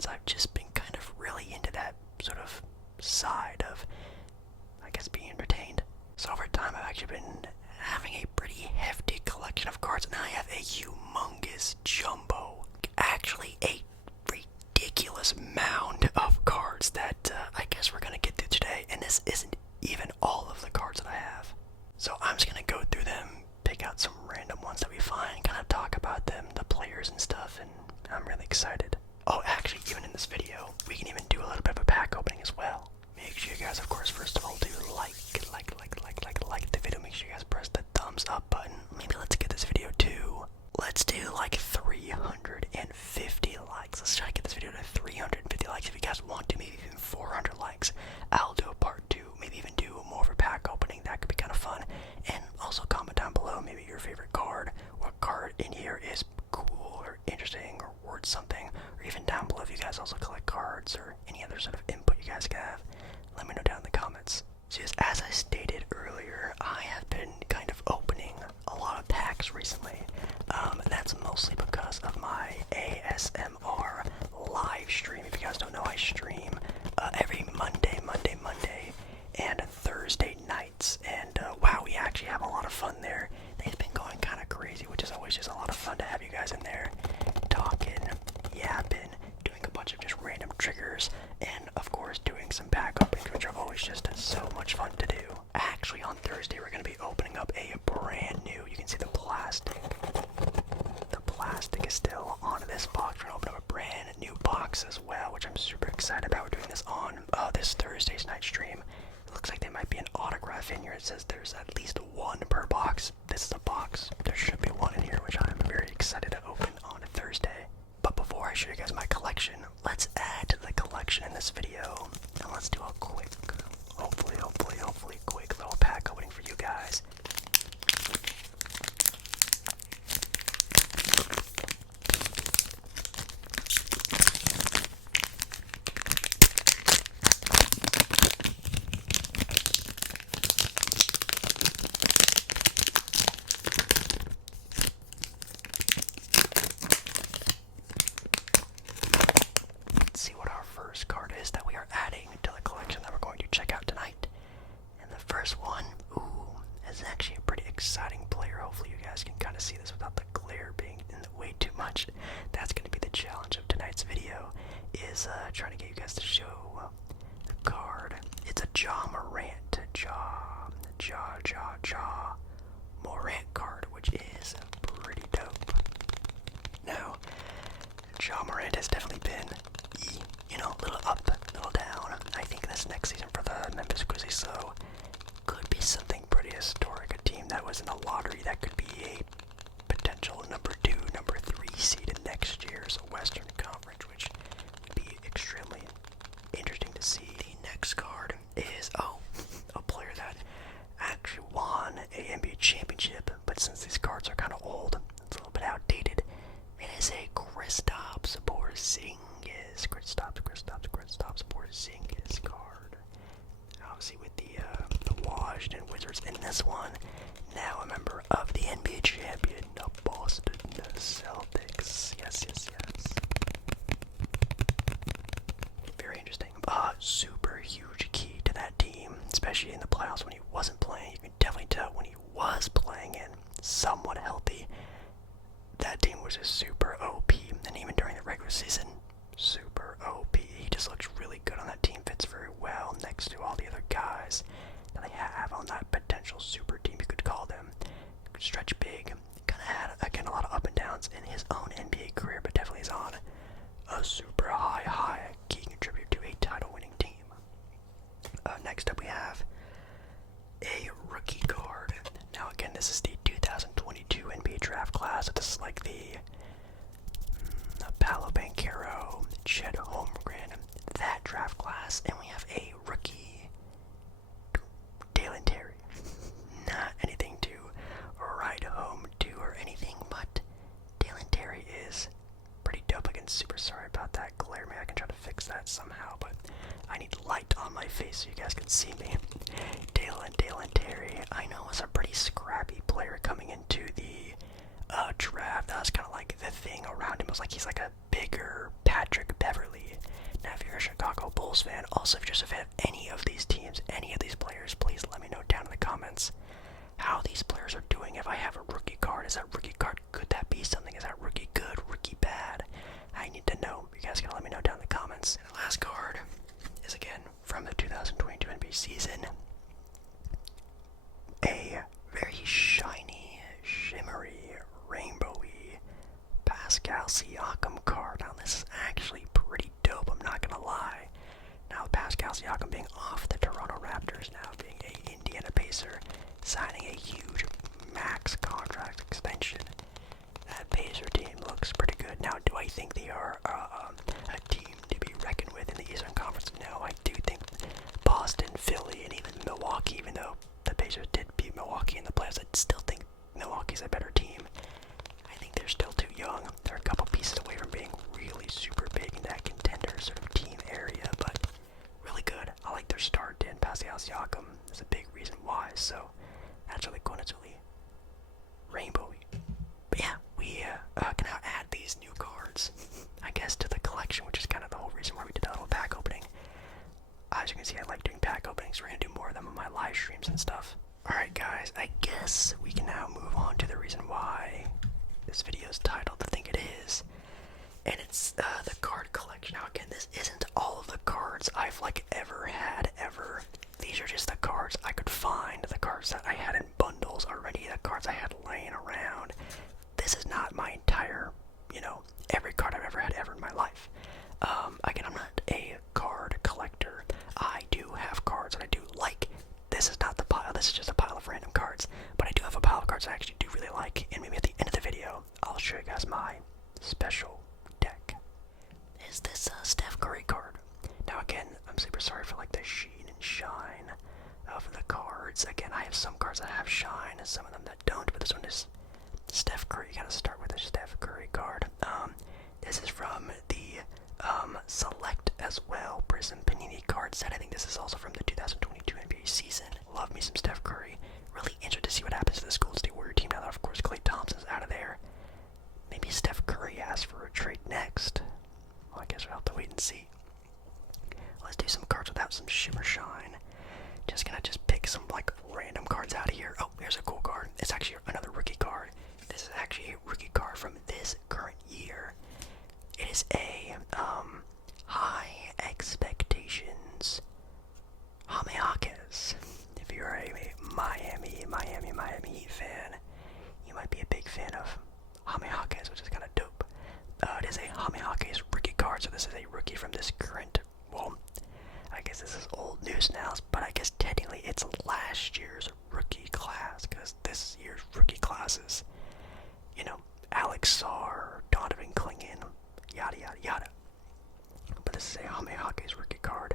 cards. I've just been kind of really into that sort of side of, I guess, being entertained. So over time, I've actually been having a pretty hefty collection of cards. Now I have a humongous jumbo, actually a ridiculous mound of cards that I guess we're gonna get through today. And this isn't even all of the cards that I have. So I'm just gonna go through them, pick out some random ones that we find, kind of talk about them, the players and stuff, and I'm really excited. Oh, actually, even in this video, we can even do a little bit of a pack opening as well. Make sure you guys, of course, first of all, do like the video. Make sure you guys press the thumbs up button. Maybe let's get this video to, let's do like 350 likes. Let's try to get this video to 350 likes. If you guys want to, maybe even 400 likes, I'll do a part 2. Maybe even do more of a pack opening. That could be kind of fun. And also comment down below maybe your favorite card. What card in here is cool or interesting or worth something. Or even down below if you guys also collect cards or any other sort of input you guys can have. Let me know down in the comments. So just as I stated earlier, I have been kind of opening a lot of packs recently. And that's mostly because of my ASMR live stream. If you guys don't know, I stream every Monday, and Thursday nights. And wow, we actually have a lot of fun there. They've been going kind of crazy, which is always just a lot of fun to have you guys in there talking, yapping, doing a bunch of just random triggers, and of course doing some pack openings, which are always just so much fun to do. Actually, on Thursday we're going to be opening up a brand new, you can see the plastic is still on this box. We're going to open up a brand new box as well, which I'm super excited about. We're doing this on this Thursday's night stream. It looks like there might be an autograph in here. It says there's at least one per box. This is a box. There should be one in here, which I'm very excited to open on Thursday. But before I show you guys my collection, let's add to the collection in this video. And let's do a quick, hopefully quick little pack opening for you guys. See what our first card is that we are adding to the collection that we're going to check out tonight. And the first one, is actually a pretty exciting player. Hopefully you guys can kind of see this without the glare being in the way too much. That's going to be the challenge of tonight's video, is trying to get you guys to show the card. It's a Ja Morant, Morant card, which is pretty dope. Now, Ja Morant has definitely been, a little up, a little down. I think this next season for the Memphis Grizzlies, so could be something pretty historic. A team that was in the lottery that could be a potential number 2, number 3 seed in next year's Western Conference, which would be extremely interesting to see. The next card is, a player that actually won a NBA championship, but since these cards are kind of old, it's a little bit outdated. It is a Kristaps Porzingis card. Obviously with the Washington Wizards in this one. Now a member of the NBA champion, the Boston Celtics. Yes. Very interesting. Super huge key to that team, especially in the playoffs when he wasn't playing. You can definitely tell when he was playing and somewhat healthy, that team was just super OP, and even during the regular season, super OP. He just looks really good on that team, fits very well next to all the other guys that they have on that potential super team, you could call them. Stretch big, kind of had, again, a lot of up and downs in his own NBA career, but definitely is on a super high key contributor to a title-winning team. Next up we have a rookie card. Now again, this is the 2022 NBA draft class. So this is like the Paolo Banchero, Chet Holmgren, that draft class. And we have a rookie, Dalen Terry. Not anything to write home to or anything, but Dalen Terry is pretty dope. Again, super sorry about that glare. Maybe I can try to fix that somehow, but I need light on my face so you guys can see me. Dalen Terry, I know, was a pretty scrappy player coming into the draft. That was kind of like the thing around him. It was like he's like a bigger Patrick Beverly. Bulls fan. Also, if you're just a fan of any of these teams, any of these players, please let me know down in the comments how these players are doing. If I have a rookie card, is that rookie card, could that be something? Is that rookie good, rookie bad? I need to know. You guys gotta let me know down in the comments. And the last card is again from the 2022 NBA season. A very shiny, shimmery, rainbowy Pascal Siakam card. Now this is actually pretty dope, I'm not gonna lie. Now Pascal Siakam being off the Toronto Raptors, now being a Indiana Pacer, signing a huge max contract extension. That Pacer team looks pretty good. Now, do I think they are a team to be reckoned with in the Eastern Conference? No, I do think Boston, Philly, and even Milwaukee, even though the Pacers did beat Milwaukee in the playoffs, I still think Milwaukee's a better team. I think they're still too young. They're a couple pieces away from being really super big in that contender sort of team area, but really good. I like their start, and Pascal Siakam is a big reason why, so that's really cool, and it's really rainbowy. But yeah, we can now add these new cards, I guess, to the collection, which is kind of the whole reason why we did that little pack opening. As you can see, I like doing pack openings. We're going to do more of them on my live streams and stuff. Alright guys, I guess we can now move on to the reason why this video is titled The Thing It Is. And it's the card collection. Now again, this isn't all of the cards I've ever had, ever. These are just the cards I could find, the cards that I had in bundles already, the cards I had laying around. This is not my entire, every card I've ever had ever in my life. Again, I'm not a card collector. I do have cards that I do like. This is not the pile, this is just a pile of random cards. But I do have a pile of cards I actually do really like, and maybe at the end of the video, I'll show you guys my special deck. Is this a Steph Curry card? Now again, I'm super sorry for the sheen and shine of the cards. Again, I have some cards that have shine, and some of them that don't, but this one is Steph Curry. You gotta start with a Steph Curry card. This is from the Select as well Prism Panini card set. I think this is also from the 2022 NBA season. Love me some Steph Curry. Really interested to see what happens to this Golden State Warrior team now that, of course, Klay Thompson's out of there. Maybe Steph Curry asks for a trade next. Well, I guess we'll have to wait and see. Let's do some cards without some shimmer shine. Just gonna pick some random cards out of here. Oh, here's a cool card. It's actually another rookie card. This is actually a rookie card from this current year. It is a High Expectations Jaime Jaquez. If you're a Miami Heat fan, you might be a big fan of Jaime Jaquez, which is kind of dope. It is a Jaime Jaquez rookie card, so this is a rookie from this current, well, I guess this is old news now, but I guess technically it's last year's rookie class, because this year's rookie class is, Alex Sarr, Donovan Clingan, yada yada yada. But this is a Jaime Jaquez rookie card.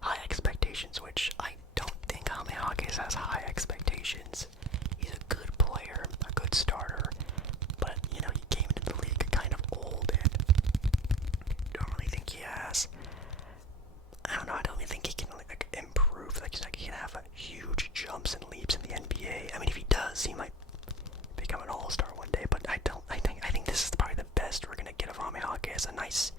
High Expectations, which I don't think Jaime Jaquez has high expectations. He's a good player, a good starter, but he came into the league kind of old, and don't really think he has. I don't know. I don't really think he can improve. He can have huge jumps and leaps in the NBA. I mean, if he does, he might become an all-star one day. But I think this is probably the best we're gonna get of Jaime Jaquez. A nice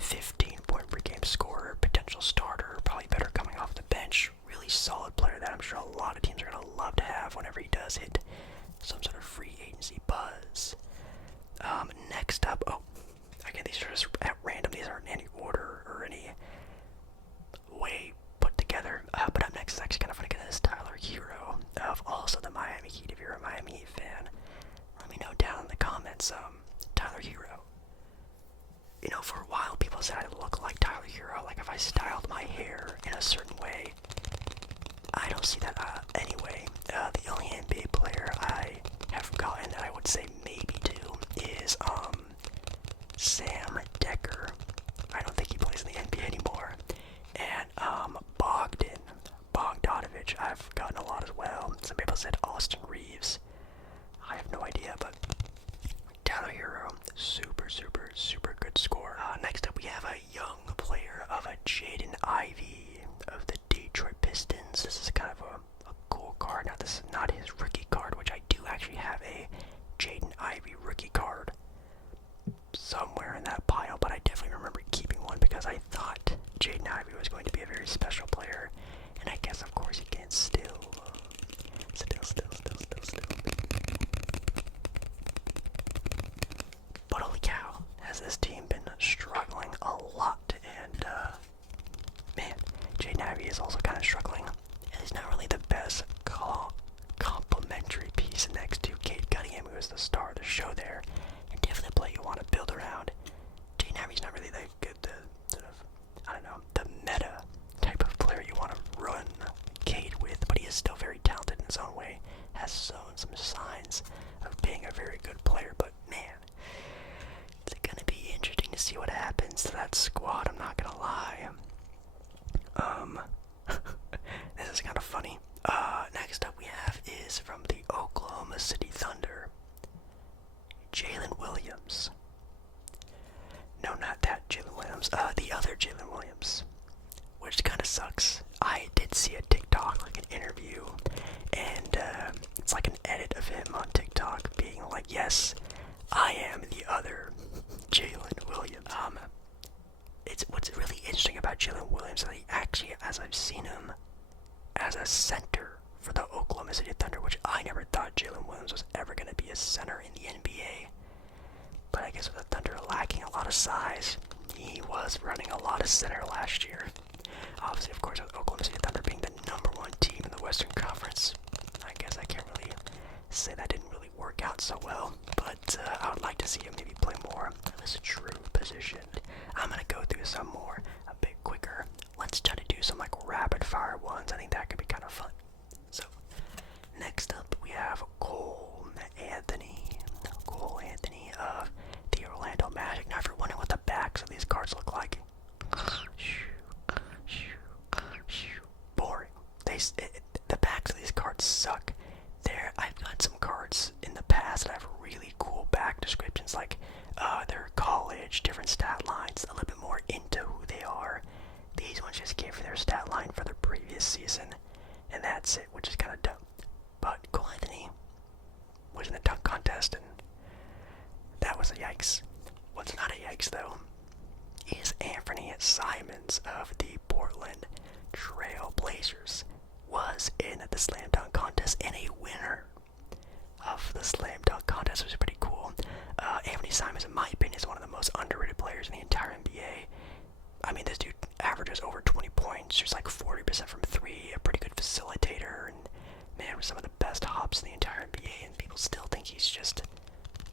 15-point per game scorer, potential starter, probably better coming off the bench. Really solid player that I'm sure a lot of teams are gonna love to have whenever he does hit some sort of free agency buzz. Next up, again, these are just at random. These aren't in any order or any way put together. But up next is actually kind of funny because this is Tyler Hero of also the Miami Heat. If you're a Miami Heat fan, let me know down in the comments. Tyler Hero. For a while, people said I look like Tyler Hero. If I styled my hair in a certain way. I don't see that anyway. The only NBA player I have gotten that I would say maybe to is Sam Decker. I don't think he plays in the NBA anymore. And Bogdanovich, I've gotten a lot as well. Some people said Austin Reeves. I have no idea, but Tyler Hero, super, super, super good score. Next up, we have a young player of a Jaden Ivey of the Detroit Pistons. This is kind of a cool card. Now, this is not his rookie card, which I do actually have a Jaden Ivey rookie card somewhere in that pile. Jaden Ivey was going to be a very special player, and I guess of course he can still. But holy cow, has this team been struggling a lot, and man, Jaden Ivey is also kind of struggling. And he's not really the best complementary piece next to Cade Cunningham, who is the star of the show there, and definitely a player you want to build around. Jaden Ivey's not really that good, the sort of, I don't know, the meta type of player you want to run Cade with, but he is still very talented in his own way, has shown some signs of being a very good player, but man, it's going to be interesting to see what happens to that squad, I'm not going to lie. This is kind of funny. Next up we have is from the Oklahoma City Thunder, Jalen Williams. No, not that Jalen Williams. The other Jalen Williams, which kind of sucks. I did see a TikTok, like an interview, and it's like an edit of him on TikTok being like, "Yes, I am the other Jalen Williams." It's what's really interesting about Jalen Williams is that he actually, as I've seen him, as a center for the Oklahoma City Thunder, which I never thought Jalen Williams was ever going to be a center in the NBA. But I guess with the Thunder lacking a lot of size, he was running a lot of center last year. Obviously, of course, with Oklahoma City Thunder being the #1 team in the Western Conference, I guess I can't really say that didn't really work out so well. But I would like to see him maybe play more of this true position. I'm going to go through some more a bit quicker. Let's try to do some like rapid fire ones. I think that could be kind of fun. So, next up we have Cole Anthony of the Orlando Magic. Now, if you're wondering what the backs of these cards look like, boring. The backs of these cards suck. I've got some cards in the past that have really cool back descriptions, like their college, different stat lines, a little bit more into who they are. These ones just gave their stat line for their previous season, and that's it, which is kind of dumb. But Cole Anthony was in the dunk contest, and that was a yikes. What's not a yikes, though, is Anthony Simons of the Portland Trail Blazers was in the slam dunk contest and a winner of the slam dunk contest, which is pretty cool. Anthony Simons, in my opinion, is one of the most underrated players in the entire NBA. I mean, this dude averages over 20 points, shoots like 40% from 3, a pretty good facilitator, and man, with some of the best hops in the entire NBA, and people still think he's just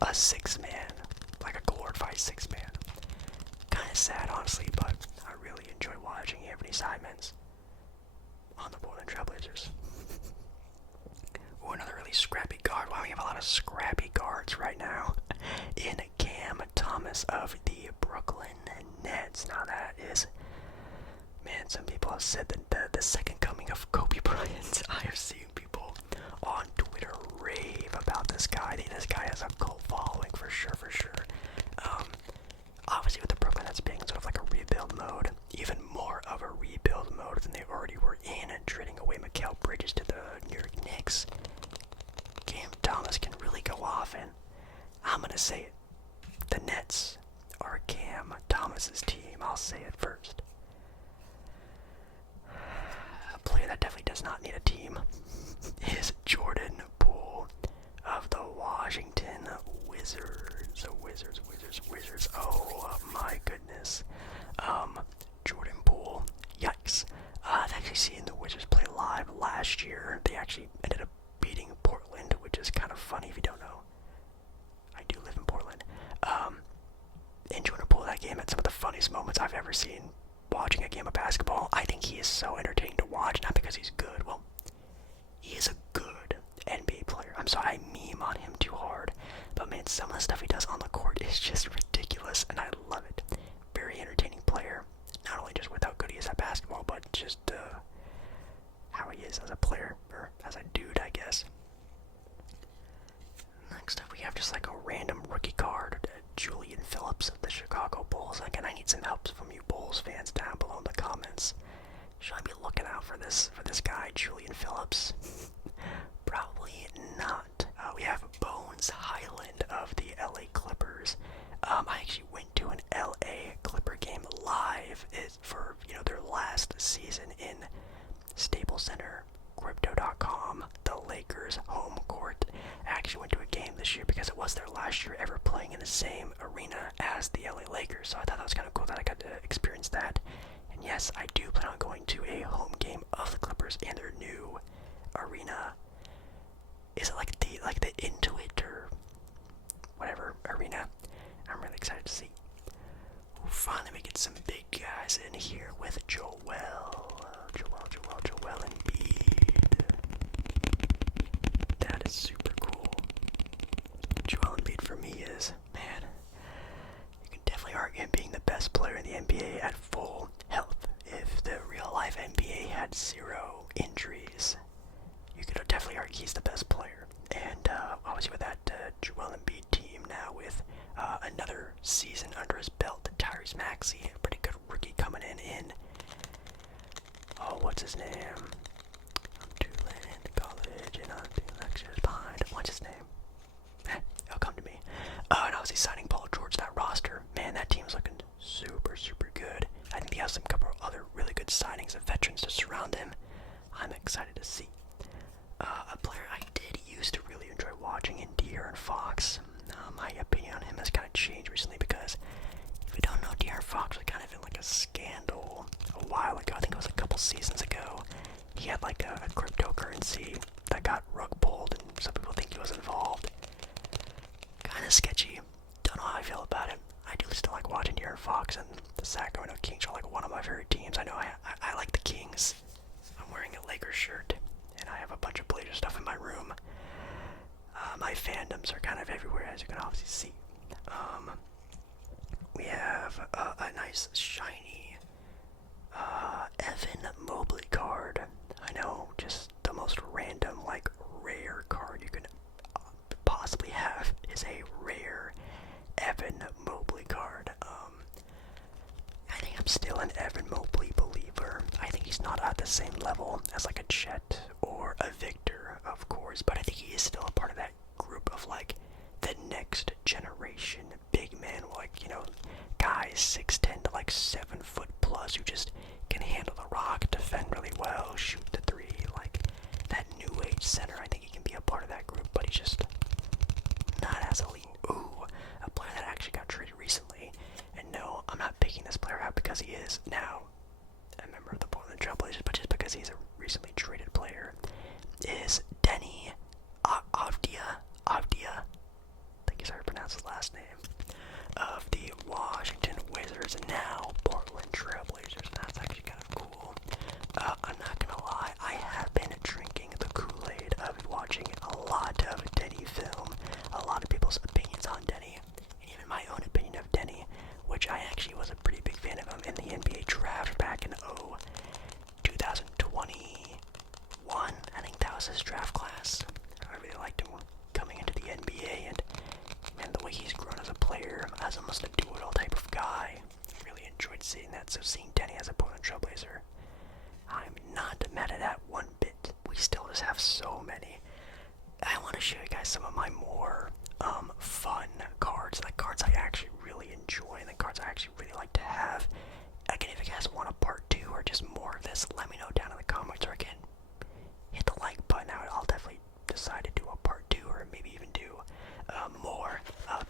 a 6-man, like a glorified 6-man. Kind of sad, honestly, but I really enjoy watching Anthony Simons on the Portland Trail Blazers. Ooh, another really scrappy guard. Wow, we have a lot of scrappy guards right now. In Cam Thomas of the Brooklyn Nets. Now that is, man, some people have said that the second coming of Kobe Bryant. I have seen people on Twitter rave about this guy. This guy has a cult following for sure. Obviously with the Brooklyn Nets being sort of like a rebuild mode, even more of a rebuild mode than they already were in, and trading away Mikal Bridges to the New York Knicks, Cam Thomas can really go off, and I'm gonna say it. The Nets are Cam Thomas's team. I'll say it first. A player that definitely does not need a team is Jordan Poole of the Washington Wizards. Wizards. Oh my goodness. Jordan Poole. Yikes. I've actually seen the Wizards play live last year. They actually ended up beating Portland, which is kind of funny if you don't know. I do live in Portland. And Jordan Poole, that game had some of the funniest moments I've ever seen watching a game of basketball. I think he is so entertaining to watch, not because he's good. Well, he is a good NBA player. I'm sorry, I meme on him too hard. But man, some of the stuff he does on the court is just ridiculous, and I love it. Very entertaining player. Not only just with how good he is at basketball, but just how he is as a player, or as a dude, I guess. Next up, we have just like a random rookie card, Julian Phillips of the Chicago Bulls. Again, I need some help from you Bulls fans down below in the comments. Should I be looking out for this guy, Julian Phillips? Probably not. We have Bones Highland of the LA Clippers. I actually went to an LA Clipper game live for, the season in Staples Center, Crypto.com, the Lakers' home court. I actually went to a game this year because it was their last year ever playing in the same arena as the LA Lakers, so I thought that was kind of cool that I got to experience that. And yes, I do plan on going to a home game of the Clippers in their new arena. Is it like the Intuit or whatever arena? I'm really excited to see. We'll finally make it some big guys in here with Joel Embiid. That is super cool. Joel Embiid for me is, man, you can definitely argue him being the best player in the NBA at full health. If the real life NBA had 0 injuries, you could definitely argue he's the best player. And obviously with that Joel Embiid team now with another season under his belt, Tyrese Maxey, a pretty good rookie coming in. Oh, what's his name? I'm Tulane College and I'm 2 lectures behind. What's his name? It'll come to me. And obviously signing Paul George, that roster, man, that team's looking super, super good. I think they have some couple of other really good signings of veterans to surround him. I'm excited to see. A player I did used to really enjoy watching in De'Aaron Fox. My opinion on him has kind of changed recently because if you don't know, De'Aaron Fox was kind of in like a scandal a while ago. I think it was a couple seasons ago. He had like a cryptocurrency that got rug pulled and some people think he was involved. Kind of sketchy. Don't know how I feel about it. I do still like watching De'Aaron Fox, and the Sacramento Kings are like one of my favorite teams. I know I like the Kings. I'm wearing a Lakers shirt, and I have a bunch of Blazers stuff in my room. My fandoms are kind of everywhere, as you can obviously see. We have a nice shiny Evan Mobley card. I know, just the most random, like, rare card you can possibly have is a rare Evan Mobley card. I think I'm still an Evan Mobley believer. I think he's not at the same level as like a Chet or a Victor, of course, but I think he is still a part of that group of like the next generation big men, like, you know, guys 6'10" to like 7 foot plus who just can handle the rock, defend really well, shoot the 3, like that new age center. I think he can be a part of that group, but he's just not as elite. Ooh, a player that actually got traded recently, and no, I'm not picking this player out because he is now a member of the Portland Trailblazers, but just because he's a recently traded player, is Denny Avdia, I think is how you pronounce his last name, of the Washington Wizards, and now Portland Trailblazers, and that's actually kind of cool. I'm not gonna lie, I have been drinking the Kool-Aid. I've been watching a lot of Denny film, a lot of people's opinions on Denny, and even my own opinion of Denny, which I actually was a pretty big fan of him in the NBA draft back in 2021. I think that was his draft class. I really liked him coming into the NBA, and man, the way he's grown as a player, as almost a do-it-all type of guy, I really enjoyed seeing that. So seeing Denny as a Portland Trailblazer, I'm not mad at that one bit. We still just have so many. I want to show you guys some of my more fun cards, like cards I actually really enjoy, and the cards I actually really like to have. Again, if you guys want a part 2 or just more of this, let me know down in the comments, or again, hit the like button. I'll definitely decide to do a part 2, or maybe even do more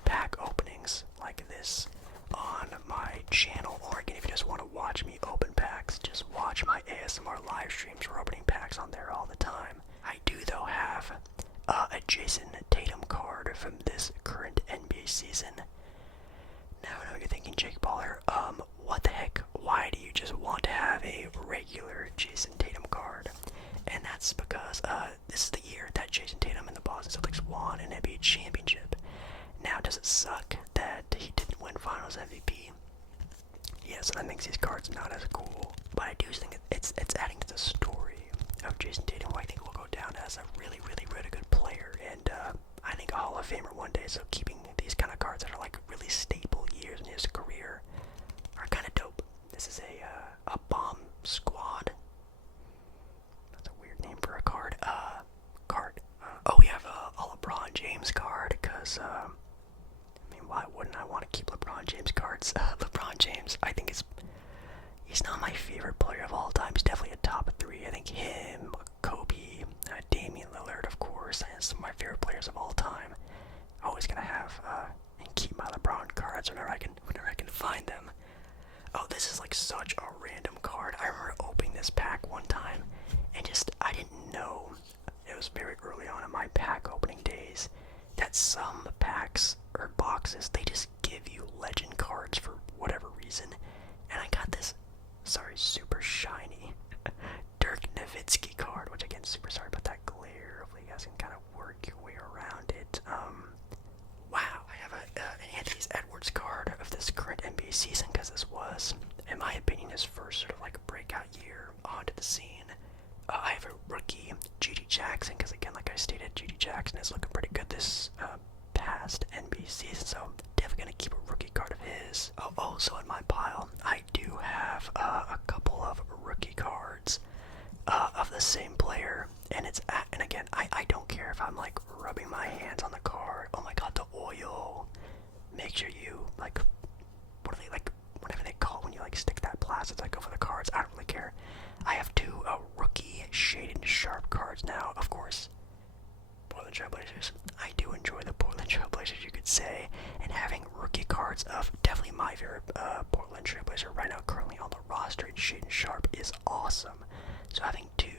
pack openings like this on my channel. Or again, if you just want to watch me open packs, just watch my ASMR live streams. We're opening packs on there all the time. I do though have a Jason Tatum card from this current NBA season. Now I know you're thinking, Jake Baller, what the heck? Why do you just want to have a regular Jason Tatum card? And that's because this is the year that Jason Tatum and the Boston Celtics won an NBA championship. Now, does it suck that he didn't win Finals MVP? Yeah, so that makes these cards not as cool. But I do think it's adding to the story of Jason Tatum, who I think will go down as a really, really, really good player, and I think a Hall of Famer one day. So keeping these kind of cards that are like really staple years in his career are kind of dope. This is a bomb squad. That's a weird name for a card. Oh, we have a LeBron James card, because I mean, why wouldn't I want to keep LeBron James cards? LeBron James, I think he's not my favorite player of all time. him, Kobe, Damian Lillard, of course, and some of my favorite players of all time. Always gonna have and keep my LeBron cards whenever I can find them. Oh, this is like such a random card. I remember opening this pack one time, and I didn't know. It was very early on in my pack opening days that some packs or boxes they just give you legend cards for whatever reason, and I got this, super shiny Dirk Nowitzki card, which again, super sorry about that glare. Hopefully you guys can kind of work your way around it. Wow, I have an Anthony Edwards card of this current NBA season because this was, in my opinion, his first sort of like breakout year onto the scene. I have a rookie, G.G. Jackson, because again, like I stated, G.G. Jackson is looking pretty good this past NBA season, so I'm definitely going to keep a rookie card of his. Oh, also in my pile, I do have a couple of rookie cards of the same player, and and again, I don't care if I'm like rubbing my hands on the card. Oh my god, the oil. Make sure you what are they whatever they call when you stick that plastic over the cards. I don't really care. I have two rookie shaded sharp cards now, of course. Portland Trailblazers. I do enjoy the Portland Trailblazers, you could say, and having rookie cards of definitely my favorite Portland Trailblazer right now currently on the roster in shade and sharp is awesome. So having two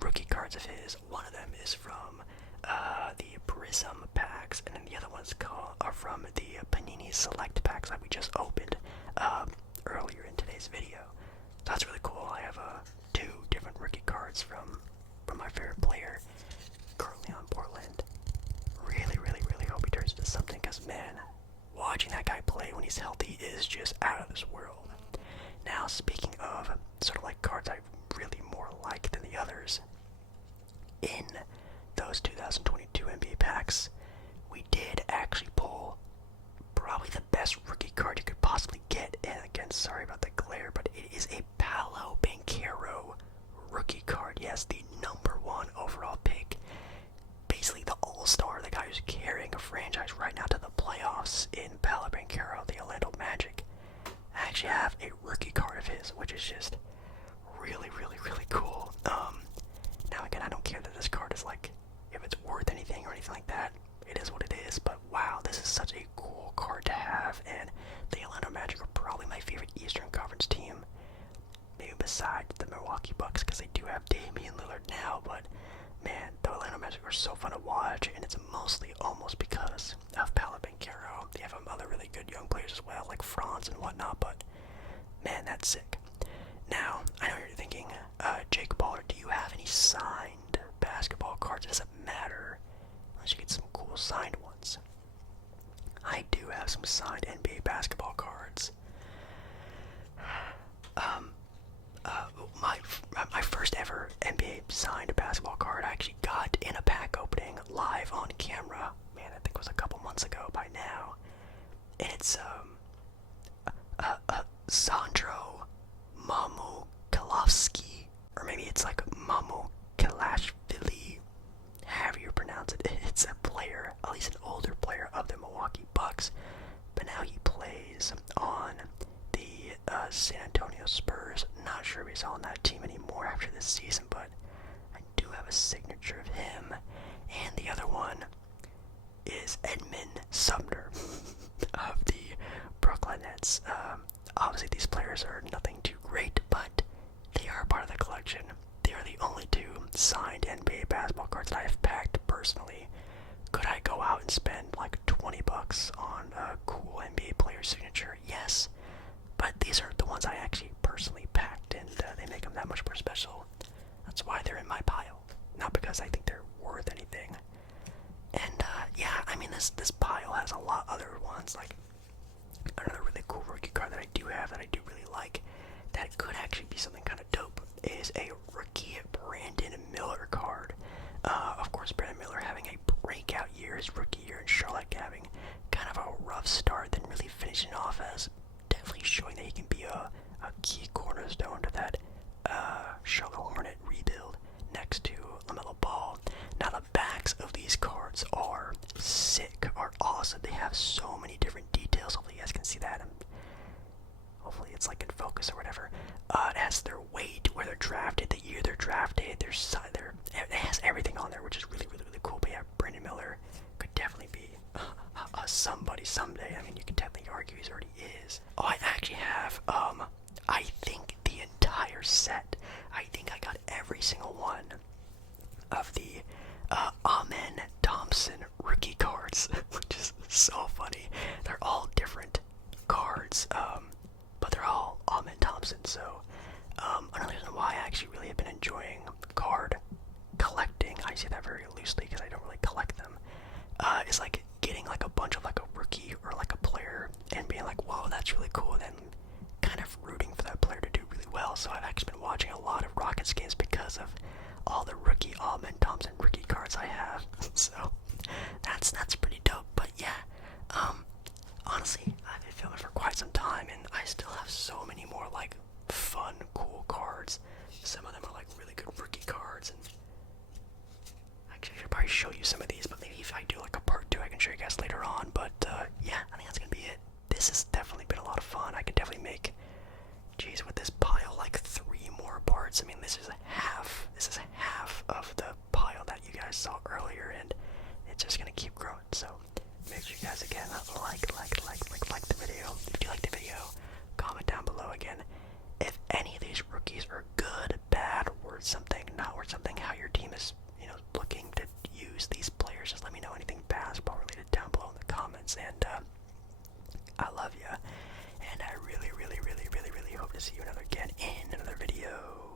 rookie cards of his, one of them is from the Prism packs, and then the other one's are from the Panini Select packs that we just opened earlier in today's video. So that's really cool. I have two different rookie cards from my favorite player currently on Portland. Really, really, really hope he turns into something, because man, watching that guy play when he's healthy is just out of this world. Now, speaking of sort of like cards I really more like than the others, in those 2022 NBA packs, we did actually pull probably the best rookie card you could possibly get. And again, sorry about the glare, but it is a Paolo Banchero rookie card. Yes, the #1 overall pick. Basically the all-star, the guy who's carrying a franchise right now to the playoffs in Paolo Banchero, the Orlando Magic. I actually have a rookie card of his, which is just really, really, really cool. Now again, I don't care that this card is if it's worth anything or anything like that. It is what it is, but wow, this is such a cool card to have, and the Orlando Magic are probably my favorite Eastern Conference team, maybe besides the Milwaukee Bucks, because they do have Damian Lillard now, but man, the Orlando Magic are so fun to watch, and it's mostly almost because of Paolo Banchero. They have other really good young players as well, like Franz and whatnot, but man, that's sick. Now, I know you're thinking, Jake Baller, do you have any signed basketball cards? It doesn't matter unless you get some cool signed ones. I do have some signed NBA basketball cards. My first ever NBA signed basketball card I actually got in a pack opening live on camera. Man, I think it was a couple months ago by now. And it's Sandro Mamukelowski, or maybe it's like Mamukelashvili, however you pronounce it. It's a player, at least an older player of the Milwaukee Bucks, but now he plays on the San Antonio Spurs. Not sure if he's on that team anymore after this season, but I do have a signature of him. And the other one is Edmund Sumner of the Brooklyn Nets. Obviously these players are nothing too great, but they are part of the collection. They are the only two signed NBA basketball cards that I have packed personally. Could I go out and spend like $20 on a cool NBA player signature? Yes, but these are the ones I actually personally packed, and they make them that much more special. That's why they're in my pile, not because I think they're worth anything. And yeah, I mean this pile has a lot other ones, like another really cool rookie card that I do have that I do really like, that could actually be something kind of dope, is a rookie Brandon Miller card. Of course, Brandon Miller having a breakout year, his rookie year in Charlotte, having kind of a rough start, then really finishing off as definitely showing that he can be a key cornerstone to that Charlotte Hornet rebuild next to LaMelo Ball. Now the backs of these cards are sick, are awesome. They have so many different details. Hopefully you guys can see that. Hopefully it's like in focus or whatever. It has their weight, where they're drafted, the year they're drafted, undrafted. It has everything on there, which is really, really, really cool. But yeah, Brandon Miller could definitely be a somebody someday. I mean, you could definitely argue he already is. Oh, I actually have, I think the entire set. I think I got every single one of the Amen Thompson rookie cards, which is so funny. They're all different cards, but they're all Amen Thompson. So another reason why I actually really have been enjoying card collecting, I say that very loosely because I don't really collect them, is like getting like a bunch of like a rookie or like a player and being like, wow, that's really cool, and then kind of rooting for that player to do really well. So I've actually been watching a lot of Rockets games because of all the rookie Amen Thompson rookie cards I have. So that's pretty dope. But yeah, honestly, I've been filming for quite some time and I still have so many more like fun, cool cards. Some of them are like really good rookie cards, and actually I should probably show you some of these, but maybe if I do like a part 2 I can show you guys later on. But yeah, I think that's gonna be it. This has definitely been a lot of fun. I could definitely make, geez, with this pile, like 3 more parts. I mean, this is half of the pile that you guys saw earlier, and it's just gonna keep growing. So make sure you guys again like the video. If you like the video, comment down below again if any of these rookies are good, bad, worth something, not worth something, how your team is, looking to use these players. Just let me know anything basketball related down below in the comments. And I love you, and I really, really, really, really, really hope to see you again in another video.